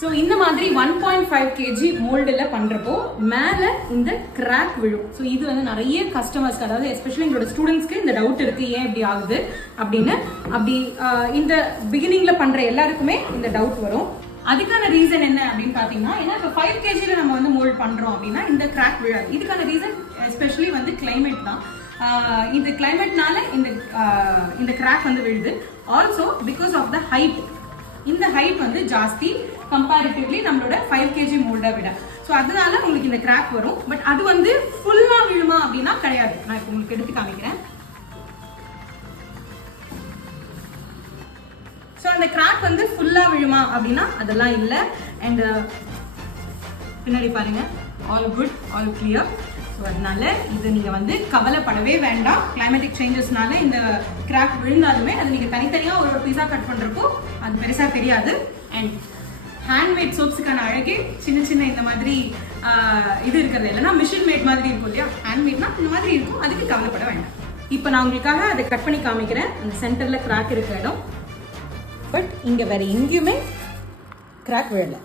So இந்த மாதிரி 1.5 kg மோல்டில் பண்ணுறப்போ மேலே இந்த கிராக் விழும். ஸோ இது வந்து நிறைய கஸ்டமர்ஸ்க்கு, அதாவது எஸ்பெஷலி எங்களோட ஸ்டூடெண்ட்ஸ்க்கு இந்த டவுட் இருக்குது, ஏன் இப்படி ஆகுது அப்படின்னு. அப்படி இந்த பிகினிங்கில் பண்ணுற எல்லாருக்குமே இந்த டவுட் வரும். அதுக்கான ரீசன் என்ன அப்படின்னு பார்த்தீங்கன்னா, ஏன்னா இப்போ 5 kgல நம்ம வந்து மோல்ட் பண்ணுறோம் அப்படின்னா இந்த கிராக் விழாது. இதுக்கான ரீசன் எஸ்பெஷலி வந்து கிளைமேட் தான். இந்த கிளைமேட்னால இந்த கிராக் வந்து விழுது. Also because of the height. இந்த ஹைட் வந்து ஜாஸ்தி கம்பேரிட்டிவ்லி நம்மளோட 5 kg மோல்டை விட. ஸோ அதனால உங்களுக்கு இந்த கிராக் வரும். பட் அது வந்து ஃபுல்லாக விழுமா அப்படின்னா கிடையாது. நான் இப்போ உங்களுக்கு எடுத்து காமிக்கிறேன். ஸோ அந்த கிராக் வந்து ஃபுல்லாக விழுமா அப்படின்னா அதெல்லாம் இல்லை. அண்ட் பின்னாடி பாருங்க, all good, all clear. So அதனால இது நீங்கள் வந்து கவலைப்படவே வேண்டாம். கிளைமேட்டிக் சேஞ்சஸ்னால இந்த கிராக் விழுந்தாலுமே அது நீங்கள் தனித்தனியாக ஒரு பீஸா கட் பண்ணுறப்போ அது பெருசாக தெரியாது. அண்ட் ஹேண்ட்மேட் சோப்ஸுக்கான அழகே சின்ன சின்ன இந்த மாதிரி இது இருக்கிறது இல்லைன்னா மிஷின் மேட் மாதிரி இருக்கும் இல்லையா, ஹேண்ட்மேட்னா இந்த மாதிரி இருக்கும். அதுக்கு கவலைப்பட வேண்டாம். இப்போ நான் உங்களுக்காக அதை கட் பண்ணி காமிக்கிறேன். அந்த சென்டரில் கிராக் இருக்கிற இடம். பட் இங்கே வேறு எங்கேயுமே கிராக் விழலை.